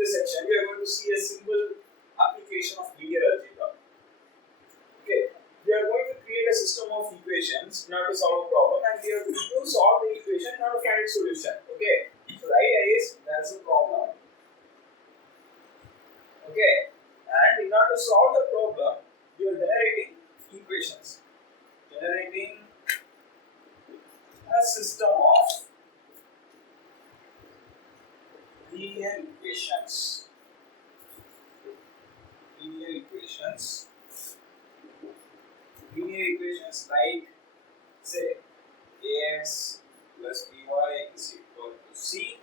this section, we are going to see a simple application of linear algebra. Okay, we are going to create a system of equations in order to solve a problem, and we are going to solve the equation in order to find its solution. Okay, so the idea is there's a problem. Okay, and in order to solve the problem, we are generating equations, generating a system of linear equations. Linear equations like, say, ax plus by is equal to c.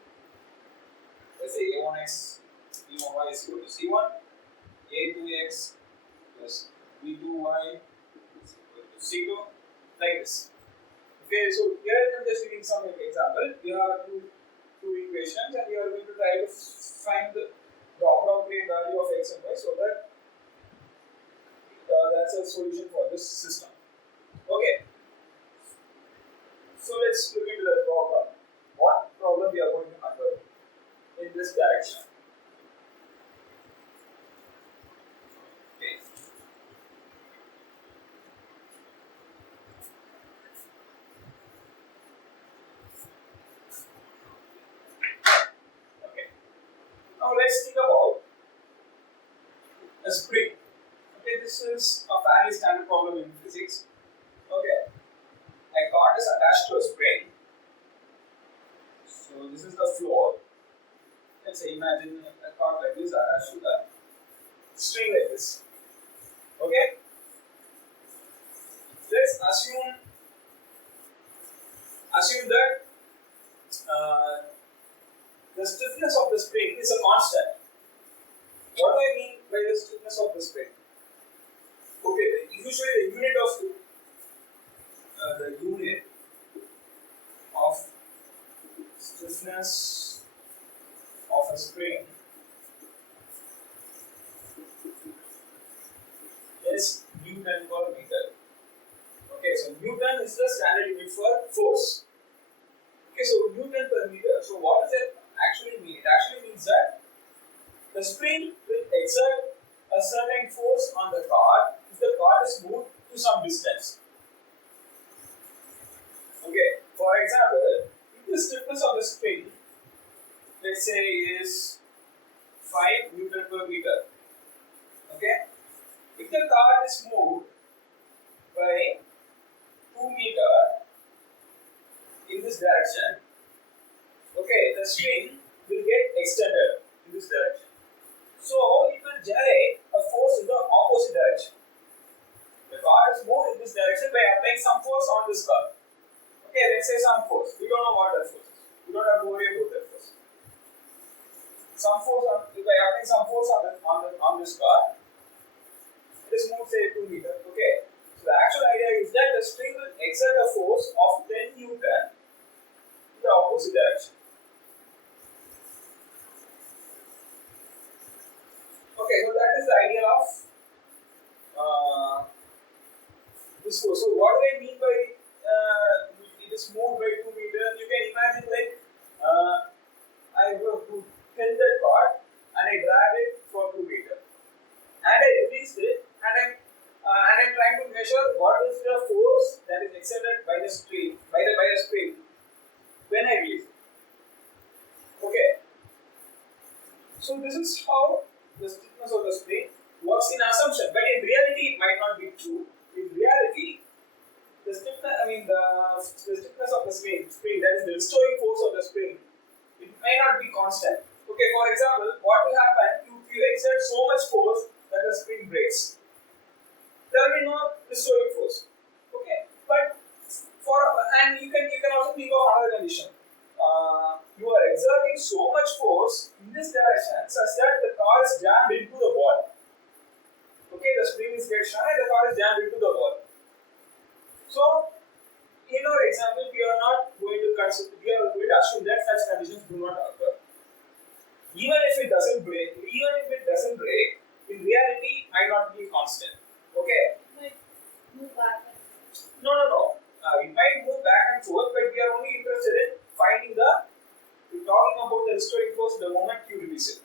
Let's say a1x b1y is equal to c1, a2x plus b2y is equal to c2, like this. Okay, so here I'm just giving some example. We have two equations, and we are going to try to find the appropriate value of x and y, so that that's a solution for this system. Okay, so let's look into the problem. What problem we are going to handle in this direction? Okay. Okay. Now let's think about a spring. Okay, this is a fairly standard problem in physics. Okay, a cord is attached to a spring. So this is the floor. Let's say imagine a cord like this attached to the string like this. Okay, let's assume that the stiffness of the spring is a constant. What do I mean by the stiffness of the spring? Okay, usually the unit of stiffness of a spring is Newton per meter. Okay, so Newton is the standard unit for force. Okay, so Newton per meter. So what does it actually mean? It actually means that the spring will exert a certain force on the cord if the cord is moved to some distance. Okay, for example, if the stiffness of the spring, let's say, is 5 Newton per meter, okay, if the cord is moved by 2 meter in this direction, okay, the string will get extended in this direction. So it will generate a force in the opposite direction. The cord is moved in this direction by applying some force on this cord. Okay, let's say some force. We don't know what that force is. We don't have to worry about that force. Some force if I apply some force on this cord, it is moved, say, 2 meter. Okay. So the actual idea is that the string will exert a force of 10 Newton in the opposite direction. Okay, so that is the idea of this force. So what do I mean by it is moved by 2 meters? You can imagine like I have to pin that cord and I drag it for 2 meters, and I release it, and I'm trying to measure what is the force that is exerted by the spring when I release it. Okay, so this is how the stiffness of the spring works in assumption, but in reality it might not be true. In reality, the stiffness of the spring, that is the restoring force of the spring, it may not be constant. Okay, for example, what will happen if you exert so much force that the spring breaks? There will be no restoring force. Okay, but you can also think of another condition. You are exerting so much force in this direction such that the car is jammed into the wall. Okay, the spring is get shut and the car is jammed into the wall. So, in our example, we are going to assume that such conditions do not occur. Even if it doesn't break, in reality, it might not be constant. Okay? It might move back. No. It might move back and forth, but we are only interested in we're talking about the restoring force the moment you release it.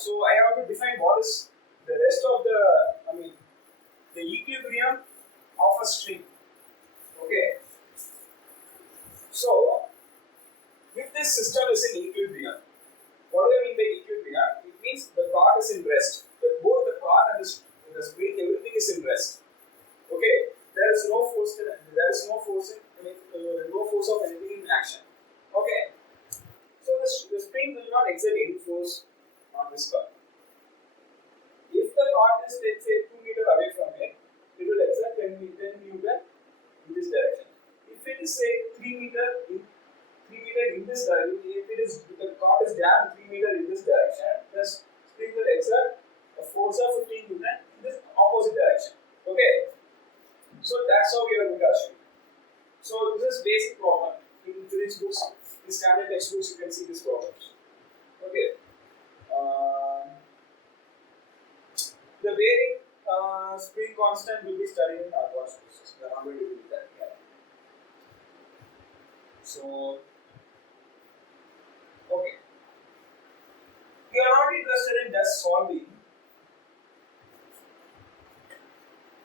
So I have to define what is the rest of the, the equilibrium of a string. Okay. So if this system is in equilibrium, what do I mean by equilibrium? It means the part is in rest. Both the part and the spring, everything is in rest. Okay. There is no force. No force of anything in action. Okay. So the spring will not exert any force on this part. If the part is, let's say, 2 meters away from it will exert 10 Newton in this direction. If it is, say, 3 meters in this direction, if the cord is jammed 3 meters in this direction, the spring will exert a force of 15 Newton in this opposite direction. Okay. So that's how we are going to assume. So this is basic problem. In physics books, in standard textbooks, you can see this problem. Okay. The bearing spring constant will be studied in advanced courses. We are not going to do that here. So, okay. We are not interested in just solving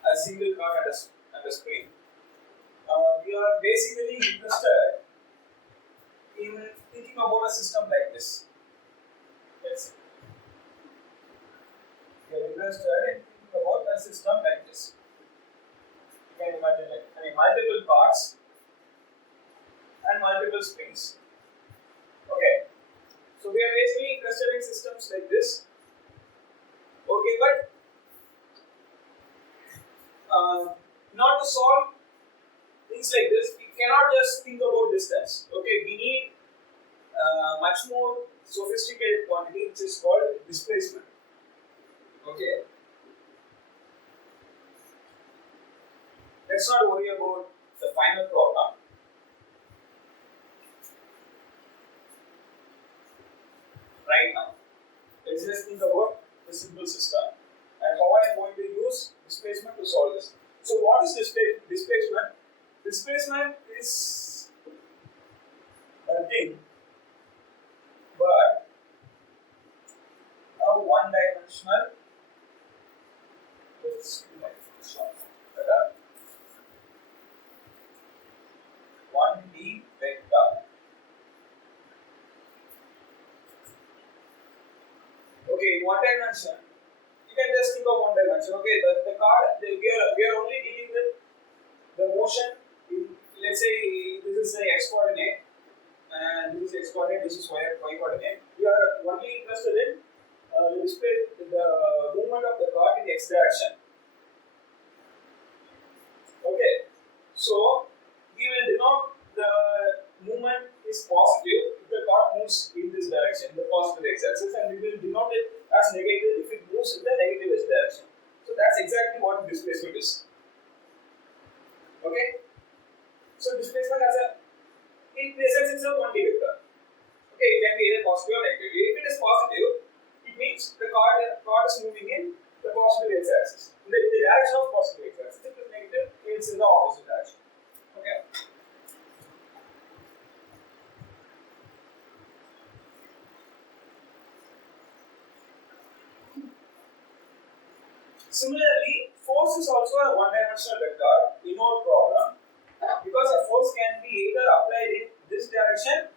a single cord and a spring. We are basically interested in thinking about a system like this. Let's see. We are interested in thinking about a system like this. You can imagine it. Multiple parts and multiple springs. Okay. So we are basically interested in systems like this. Okay, but not to solve things like this, we cannot just think about distance. Okay, we need much more sophisticated quantity, which is called displacement. Okay. Let's not worry about the final problem. Right now, let's just think about the simple system and how I am going to use displacement to solve this. So, what is displacement? Displacement is a thing, but a one-dimensional. Let's do like this one. 1D vector. Okay, in one dimension, you can just think of one dimension. Okay, the card, we are only dealing with the motion. Let's say this is the x coordinate, and this is x coordinate, this is y coordinate. We are only interested in the movement of the card in the x direction. Okay, so we will denote the movement is positive if the card moves in this direction, in the positive x-axis, and we will denote it as negative if it moves in the negative x direction. So that's exactly what displacement is. Okay. So displacement in essence, it's a 1D vector. Okay, it can be either positive or negative. If it is positive, it means the card is moving in the positive x-axis, in the direction of positive x-axis. If it is negative, it's in the opposite direction. Okay. Similarly, force is also a one-dimensional vector in our problem, because a force can be either applied in this direction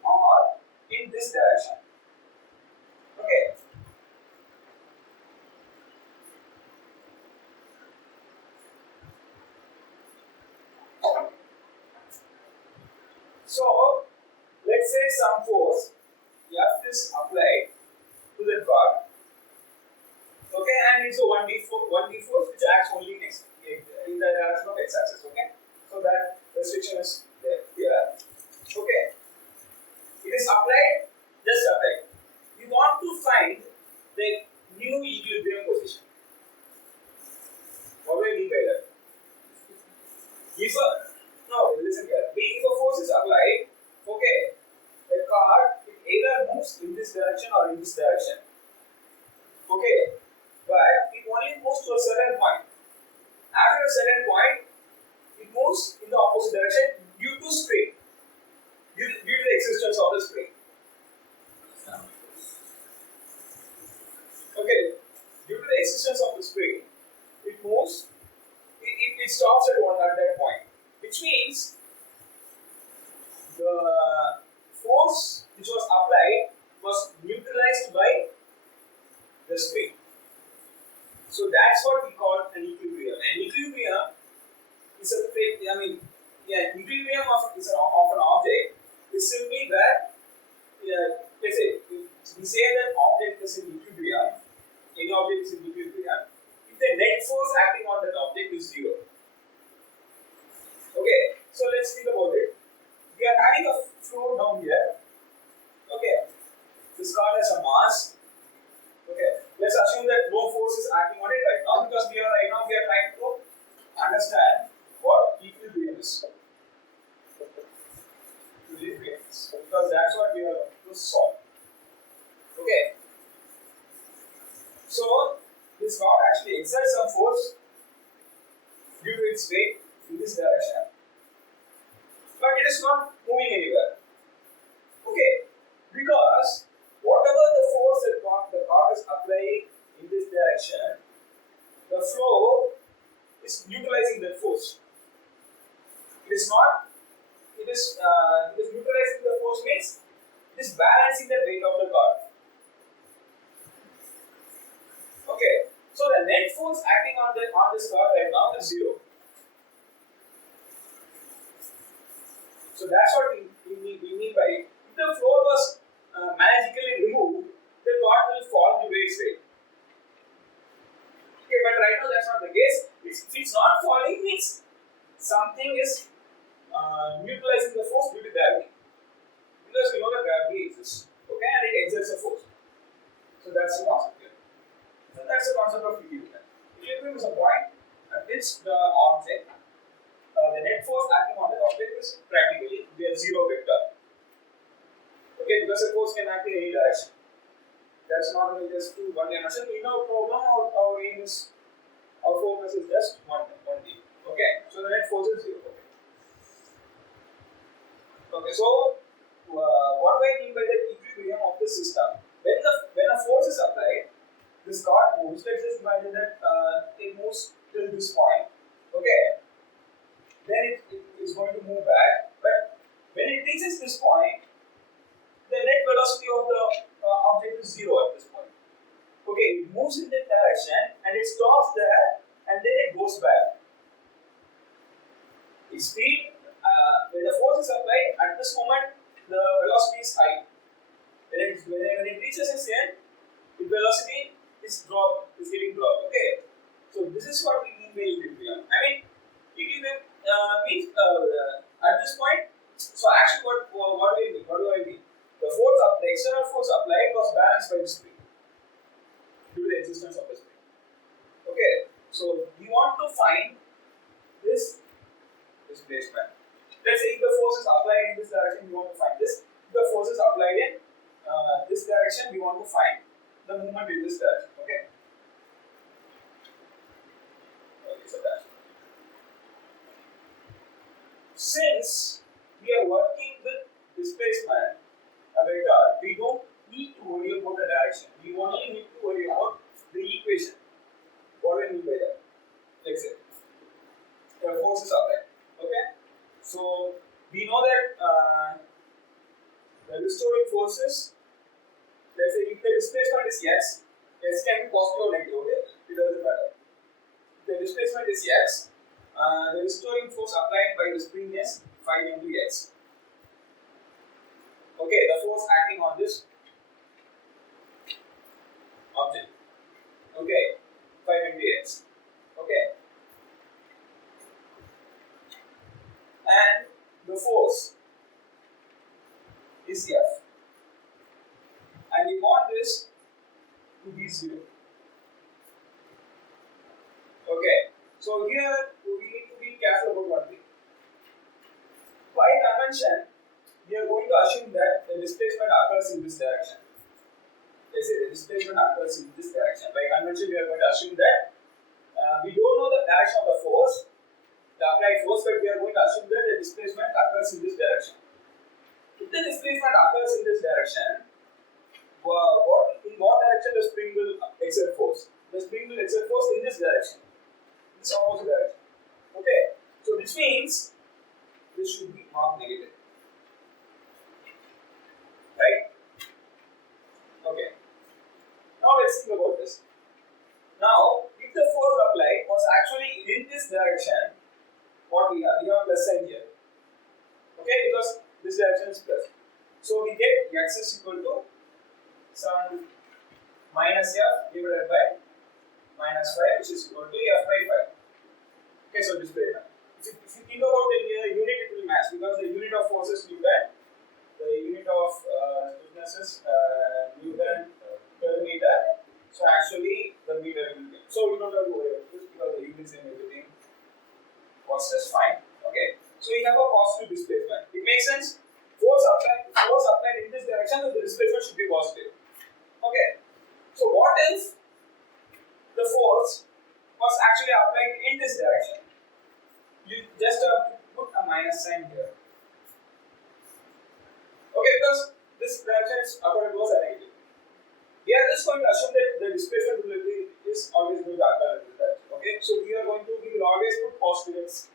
or in this direction. Okay. So, let's say some force F is applied to the card. Okay, and it's a 1D force which acts only in the direction of x-axis. Okay, so that restriction is there here. Okay, it is applied, just applied. We want to find the new equilibrium position. What do I mean by that? Listen here. If a force is applied, okay, the card it either moves in this direction or in this direction. Okay, but it only moves to a certain point. After a certain point, it moves in the opposite direction due to spring, due to the existence of the spring. it stops at that point, which means the force which was applied was neutralized by the spring. So that's what we call an equilibrium. An equilibrium is equilibrium of an object is simply that, let's say, if we say that object is in equilibrium, any object is in equilibrium, if the net force acting on that object is zero. Okay, so let's think about it. We are having a flow down here. Okay, this card has a mass. Okay, let's assume that no force is acting on it right now, because we are trying to understand what equilibrium is. Because that's what we are to solve. Okay. So this rod actually exerts some force due to its weight in this direction, but it is not moving anywhere. Okay, because whatever the force that the rod is applying in this direction, the flow is neutralizing that force. It is neutralizing the force means it is balancing the weight of the rod. Okay, so the net force acting on this rod right now is zero. So that's what we mean by it. If the floor was magically removed, the rod will fall due to its weight. Okay, but right now that's not the case. If it's not falling, means something is neutralizing the force due to gravity. Because we know that gravity exists. Okay, and it exerts a force. So that's the concept here. So that's the concept of equilibrium. Equilibrium is a point at which the object, the net force acting on the object is practically a zero vector. Okay, because a force can act in any direction. That's not only just to one dimension. In our problem, our aim is, our focus is just one D. Okay, so the net force is zero. Okay, so what do I mean by the equilibrium of the system? When a force is applied, this rod moves. Let's just imagine that it moves till this point. Okay, then it is going to move back. But when it reaches this point, the net velocity of the object is zero at this point. Okay, it moves in that direction and it stops there, and then it goes back. Its speed, when the force is applied, at this moment the velocity is high. When it reaches its end, the velocity is getting dropped. Okay, so this is what we mean by equilibrium. I mean, equilibrium means at this point. So actually, what do I mean? The external force applied was balanced by the spring due to the existence of the spring. Okay, so we want to find this displacement. Let's say if the force is applied in this direction, we want to find this. If the force is applied in this direction, we want to find the movement in this direction. Okay. Okay, so that's. Since we are working with displacement, a vector, we don't need to worry about the direction. We only need to worry about the equation. What do I mean by that? Let's say the force is applied. Okay. So we know that the restoring forces, let's say if the displacement is x can be positive or negative, okay? It doesn't matter. If the displacement is x, the restoring force applied by the spring is 5 into x. Okay, the force acting on this object. Okay, 5 into x. Okay. And the force is F. And we want this to be 0. Okay, so here we need to be careful about one thing. By convention, we are going to assume that the displacement occurs in this direction. Let's say the displacement occurs in this direction. By convention, we are going to assume that we don't know the direction of the force, the applied force, but we are going to assume that the displacement occurs in this direction. If the displacement occurs in this direction, in what direction the spring will exert force? The spring will exert force in this direction, this opposite direction. Okay. which means this should be marked negative. Right? Okay. Now let's think about this. Now, if the force applied was actually in this direction, what we have? We have plus sign here. Okay, because this direction is plus. So we get x is equal to some minus f divided by minus 5, which is equal to f by 5. Okay, so displacement. If you think about the unit, it will match because the unit of force is Newton, the unit of stiffness is Newton per meter. So actually, the meter will be. So we don't have to worry about this because the units and everything was just fine. Okay. So we have a positive displacement. It makes sense. Force applied in this direction, the displacement should be positive. Okay. So what if the force was actually applied in this direction? You just have to put a minus sign here. Okay, because this direction is upward goes a negative. We are just going to assume that the displacement is always going to occur in this direction. Okay, so we will always put positives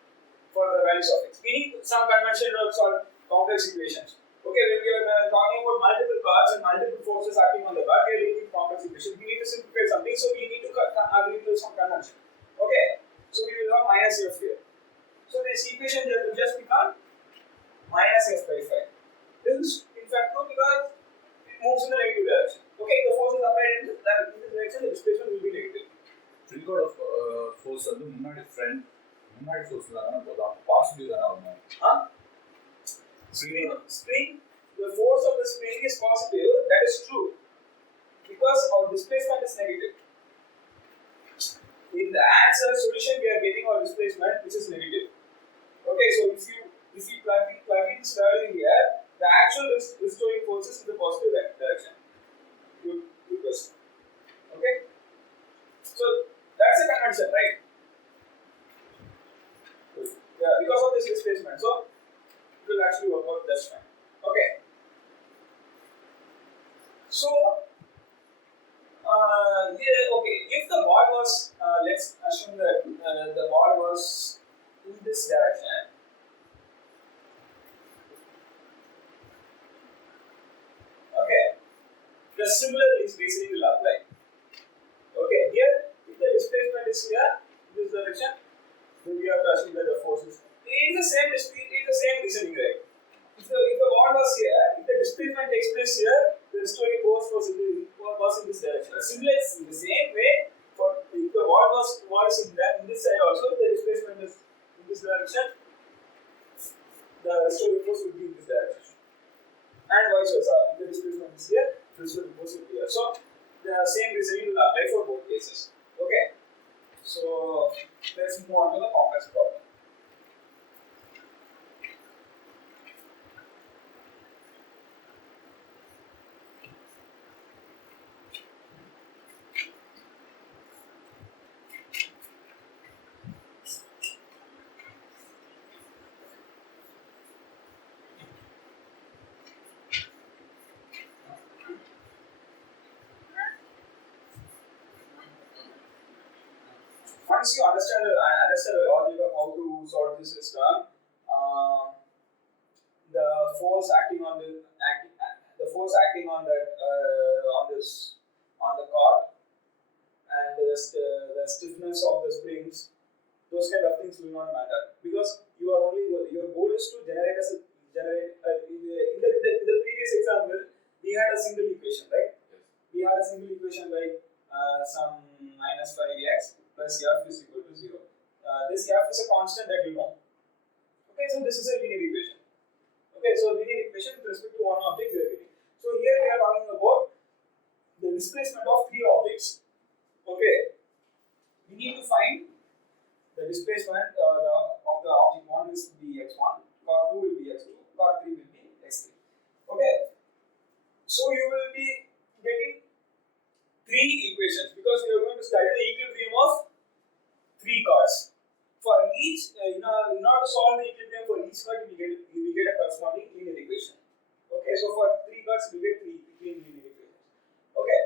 for the values of x. We need some convention to solve complex equations. Okay, when we are talking about multiple cards and multiple forces acting on the card, we are dealing with complex equations. We need to simplify something, so we need to agree to some convention. Okay, so we will have minus f here. So this equation will just become minus f by 5. This is in fact true because it moves in the negative direction. Okay, the force is applied in this direction, the displacement will be negative. Trigger of force வந்து முன்னாடி force தான போதா positive தான ஆகும். Spring, the force of the spring is positive, that is true. Because our displacement is negative. In the answer solution we are getting our displacement which is negative. Okay, so if you plug in this value here, the actual restoring force is in the positive direction. Good question. Okay? So that's a convention, right? Yeah, because of this displacement. So it will actually work out just fine. Okay. So okay, if the ball was let's assume that the ball was in this direction. Okay, the similar reasoning will apply. Okay, here if the displacement is here in this direction, then we have to assume that the force is. It is the same reasoning, right? If the ball was here, if the displacement takes place here, the restoring force was in this direction. Similarly, in the same way, if the ball is in this side also, the displacement is in this direction, the restoring force will be in this direction. And vice versa. If the displacement is here, the restoring force will be here. So the same reasoning will apply for both cases. Okay. So let's move on to the complex problem. Once you understand the logic of how to solve this system, the force acting on the cord and the stiffness of the springs, those kind of things will not matter because your goal is to generate in the previous example we had a single equation, right? Yes. We had a single equation like some minus 5x plus f is equal to 0. This f is a constant that you know. Okay, so this is a linear equation. Okay, so linear equation with respect to one object we are getting. So here we are talking about the displacement of three objects. Okay, we need to find the displacement of the object 1 is be x1, car 2 will be x2, car 3 will be x3. Okay, so you will be getting three equations because we are going to study the equilibrium of three cars. For each, in order to solve the equilibrium for each car, we will get a corresponding linear equation. Okay, so for three cars, we get three linear equations. Okay,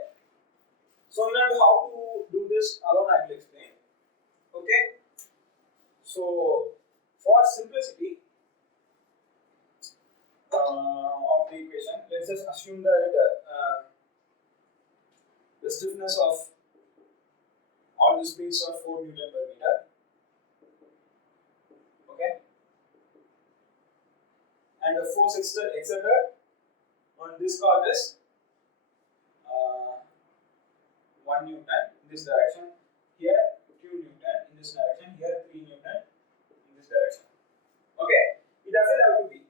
so in order how to do this alone, I will explain. Okay, so for simplicity of the equation, let's just assume that the stiffness of all the springs are 4 Newton per meter. Okay, and the force exerted on this cord is 1 Newton in this direction. Here 2 Newton in this direction. Here 3 Newton in this direction. Okay, it doesn't have to be.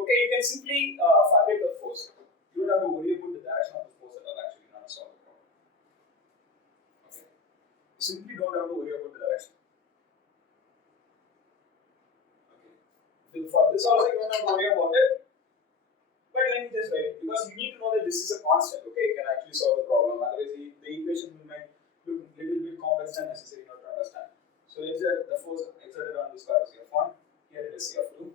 Okay, you can simply forget the force. You don't have to worry about the direction of the force at all. Actually, not solve the problem. Okay, you simply don't have to worry about the direction. Okay, for this also you don't have to worry about it. But let me just write it because you need to know that this is a constant. Okay, you can actually solve the problem. Otherwise, the equation might look a little bit complex and necessary not to understand. So let's say the force exerted on this car is F1. Here it is F2.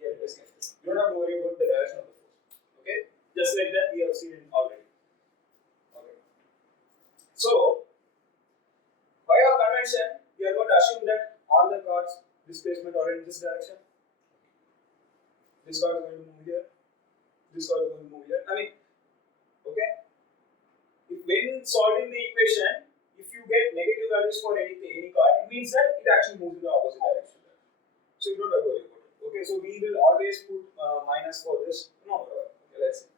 Here it is F3. You don't have to worry about the direction of the force. Okay, just like that we have seen it already. Okay. So by our convention, we are going to assume that all the cards displacement are in this direction. This card is going to move here. This card is going to move here. I mean, okay. When solving the equation, if you get negative values for any card, it means that it actually moves in the opposite direction. So you don't have to worry about it. Okay, so we will always put minus for this. No, okay, let's see.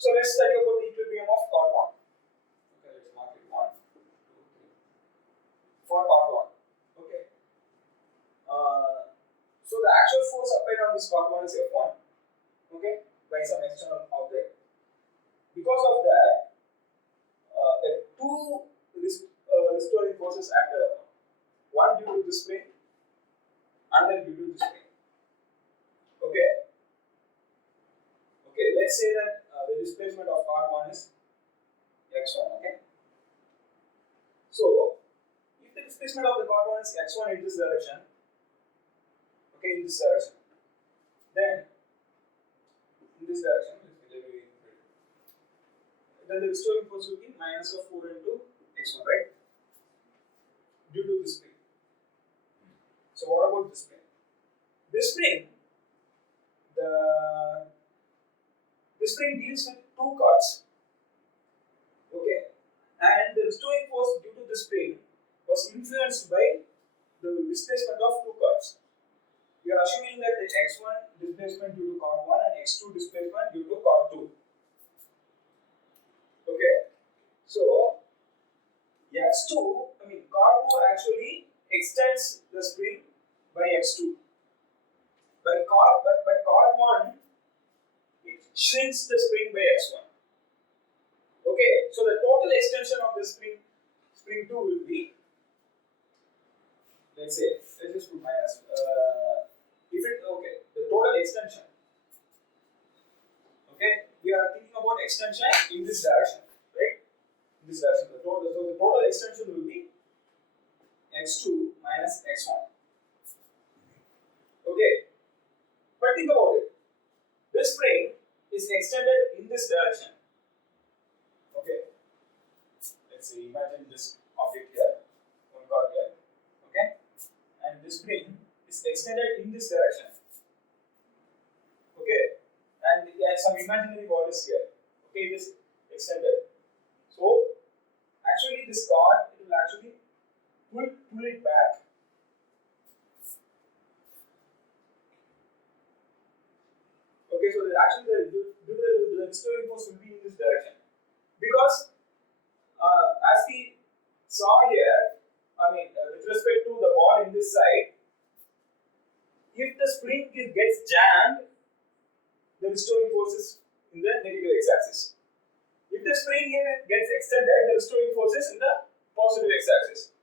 So let's study about the equilibrium of cord 1. Okay, let's mark it 1, 2, 3. For cord 1. Okay. So the actual force applied on this cord 1 is F1. Okay, by some external object. Because of that, two restoring forces acted upon. One due to this spring, another due to this spring. Okay. Okay, let's say that the displacement of cord 1 is x1. Okay. So, if the displacement of the cord 1 is x1 in this direction, okay, in this direction, then in this direction, then the restoring force will be minus of 4 into x1, right? Due to this spring. So what about this spring? This spring, the spring deals with two cards. Okay, and the restoring force due to the spring was influenced by the displacement of two cards. We are assuming that the x1 displacement due to cord 1 and x2 displacement due to cord 2. Okay, so x2, I mean cord 2 actually extends the spring by x2. By cord 1, it shrinks the spring by x1. Okay, so the total extension of the spring 2 will be, let's just put minus. The total extension. Okay, we are thinking about extension in this direction, right? In this direction, so the total extension will be x2 minus x1. Okay, but think about it. This spring is extended in this direction. Okay, let's say imagine this object here, one cord here. Okay, and this spring is extended in this direction. Okay, and some imaginary ball is here. Okay, it is extended. So actually this cord, it will actually pull it back. Okay, so the restoring force will be in this direction. Because as we saw here, with respect to the ball in this side, if the spring gets jammed, the restoring force is in the negative x-axis. If the spring here gets extended, the restoring force is in the positive x-axis.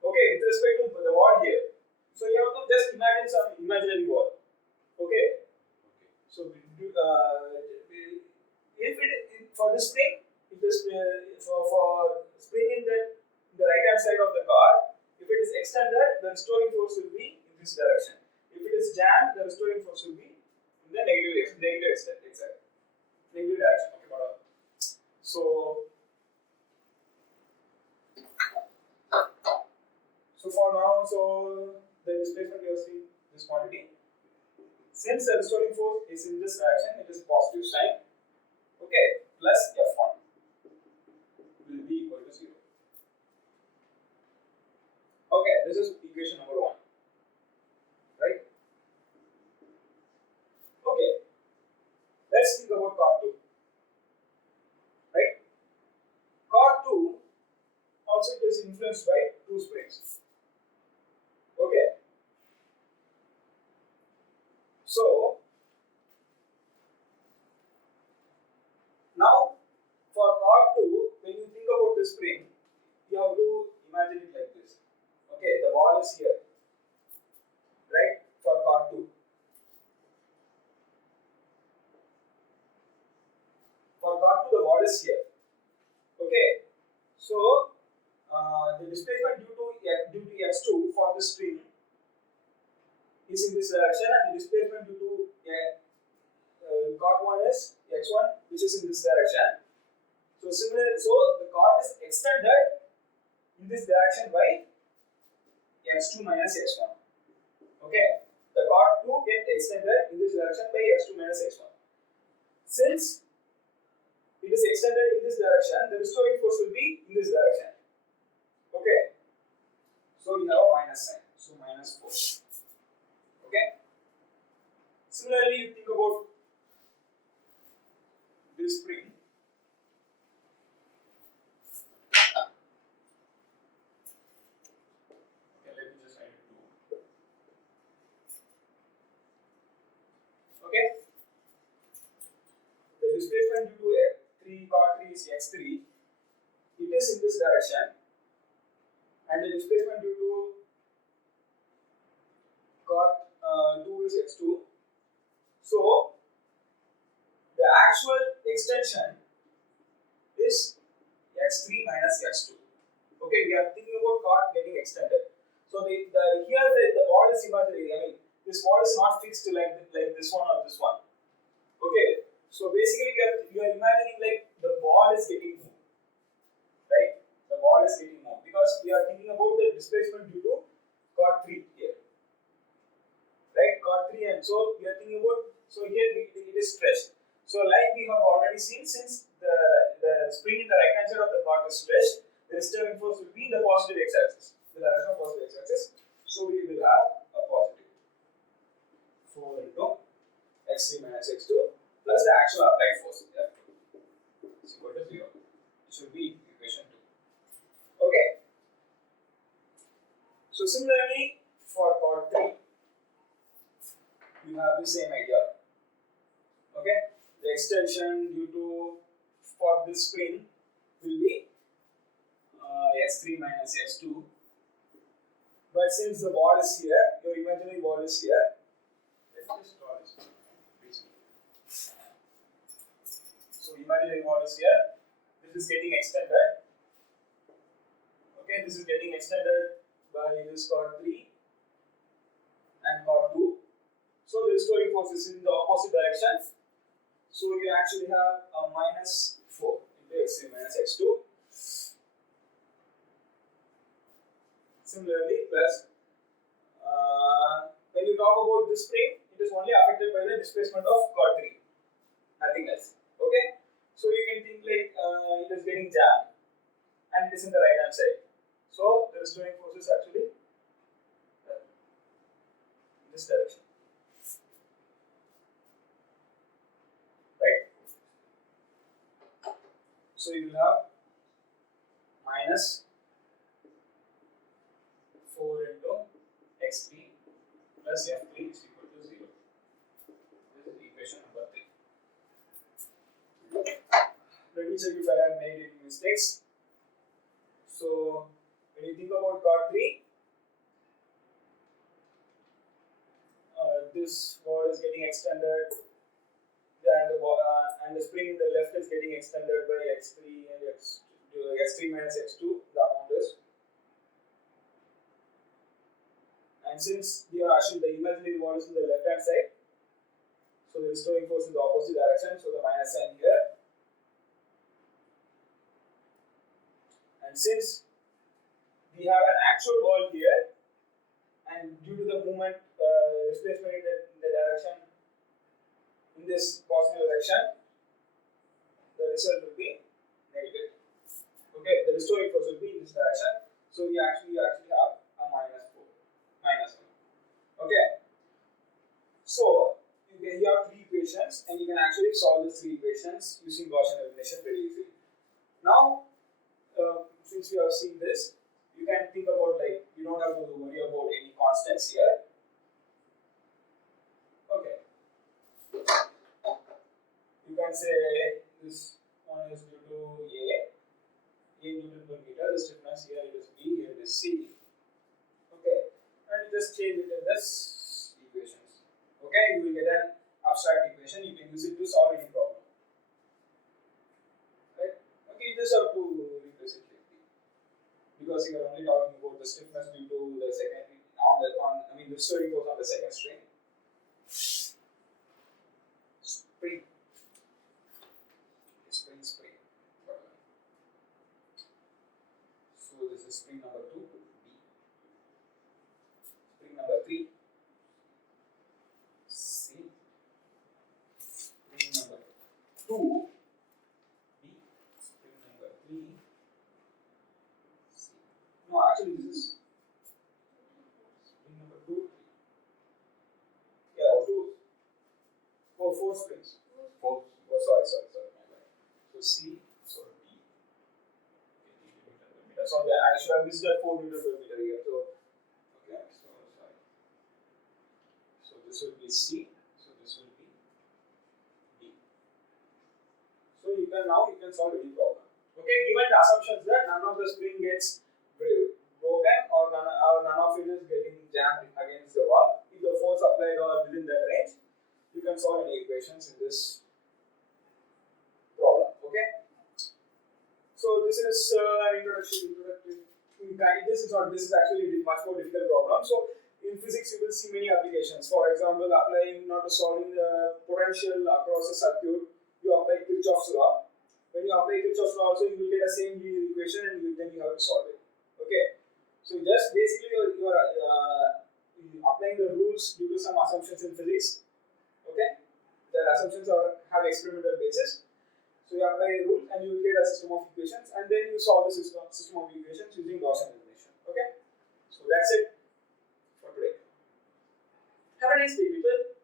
Okay, with respect to the ball here. So you have to just imagine some imaginary ball. Okay. So for the spring, if the for spring in the right hand side of the car, if it is extended, the restoring force will be in this direction. If it is jammed, the restoring force will be in the negative extent, exactly. Negative direction. Okay, whatever. So So for now, so the displacement you have seen this quantity. Since the restoring force is in this direction, it is positive sign. Okay, plus F1 will be equal to 0. Okay, this is equation number 1. Right? Okay, let's think about part 2. Right? Part 2 also it is influenced by two springs. Okay. So now for part 2, when you think about this spring, you have to imagine it like this. Okay, the wall is here. Right? For part 2. For part 2, the wall is here. Okay. So the displacement due to x2 for this string is in this direction, and the displacement due to cot 1 is x1, which is in this direction. So similarly, so the cot is extended in this direction by x2 minus x1. Okay, the cot 2 get extended in this direction by x2 minus x1. Since it is extended in this direction, the restoring force will be in this direction. Okay, so you have a minus sign, so minus 4. Okay, similarly you think about this spring. Okay, let me just write it 2. Okay, the displacement due to 3 cot 3 is x3. It is in this direction, and the displacement due to cot 2 is x2. So the actual extension is x3 minus x2. Okay, we are thinking about cot getting extended. So here the wall is imaginary. I mean, this wall is not fixed like this one or this one. Okay, so basically we are imagining like the wall is getting moved, right? The wall is getting moved because we are thinking about the displacement due to cot 3 here, right? Cot 3, and so we are thinking about, so here it is stretched. So like we have already seen, since the spring in the right hand side of the cot is stretched, the restoring force will be in the positive x-axis, the direction of positive x-axis. So we will have a positive 4 into x3 minus x2 plus the actual applied force F2 is equal to 0. It should be equation 2. Okay. So similarly for cot 3, you have the same idea. Okay. The extension due to for this spring will be x3 minus x2. But since the wall is here, your imaginary wall is here, let's just draw this one. So imaginary wall is here. This is getting extended. Okay, this is getting extended by this cot 3 and cot 2. So the restoring force is in the opposite direction. So you actually have a minus 4 into x3 minus x2. Similarly, plus when you talk about this spring, it is only affected by the displacement of cot 3, nothing else. Okay, so you can think like it is getting jammed and it is in the right hand side. So the restoring force is actually in this direction. Right? So you will have minus 4 into x3 plus f3 is equal to 0. This is equation number 3. Let me check if I have made any mistakes. So when you think about cot 3, this wall is getting extended, and the spring in the left is getting extended by x3 and x3 minus x2, the amount is. And since we are assuming the imaginary wall is in the left hand side, so the restoring force in the opposite direction, so the minus sign here. And since we have an actual ball here, and due to the movement, displacement in the direction, in this positive direction, the result will be negative. Okay, the restoring force will be in this direction. So you actually have a minus 4, minus 1. Okay. So you have 3 equations, and you can actually solve the 3 equations using Gaussian elimination very easily. Now, since we have seen this, you can think about, like, you don't have to worry about any constants here. Okay. You can say this one is due to A Newton per meter. The stiffness here it is B, here it is C. Okay, and you just change it in this equations. Okay, you will get an abstract equation. You can use it to solve any problem. Right? Okay, you just have to replace it like this, because you are only talking about the stiffness due to the second the restoring force on the second string. Spring. Spring. So this is spring number 2, B. Spring number 3, C. Spring number 2, B. Spring number 3, C. No, actually this is spring number 2, 3. Yeah, 2. 4 springs. 4. Oh, sorry, my bad. So C, so D. So I should have missed that 4 meters per meter here. So okay, so sorry. So this will be C. So this will be D. So you can solve any problem. Okay, given the assumptions that none of the spring gets broken or none of it is getting jammed against the wall. If the force applied or within that range, you can solve any equations in this problem. Okay. So this is introductory. This is actually a much more difficult problem. So in physics, you will see many applications. For example, solving the potential across a circuit, you apply Kirchhoff's law. When you apply Kirchhoff's law, also you will get the same linear equation, and then you have to solve it. Okay. So just basically you are applying the rules due to some assumptions in physics. Okay. The assumptions have experimental basis. So you apply a rule and you will get a system of equations, and then you solve the system of equations using Gaussian elimination. Okay? So that's it for today. Have a nice day, people.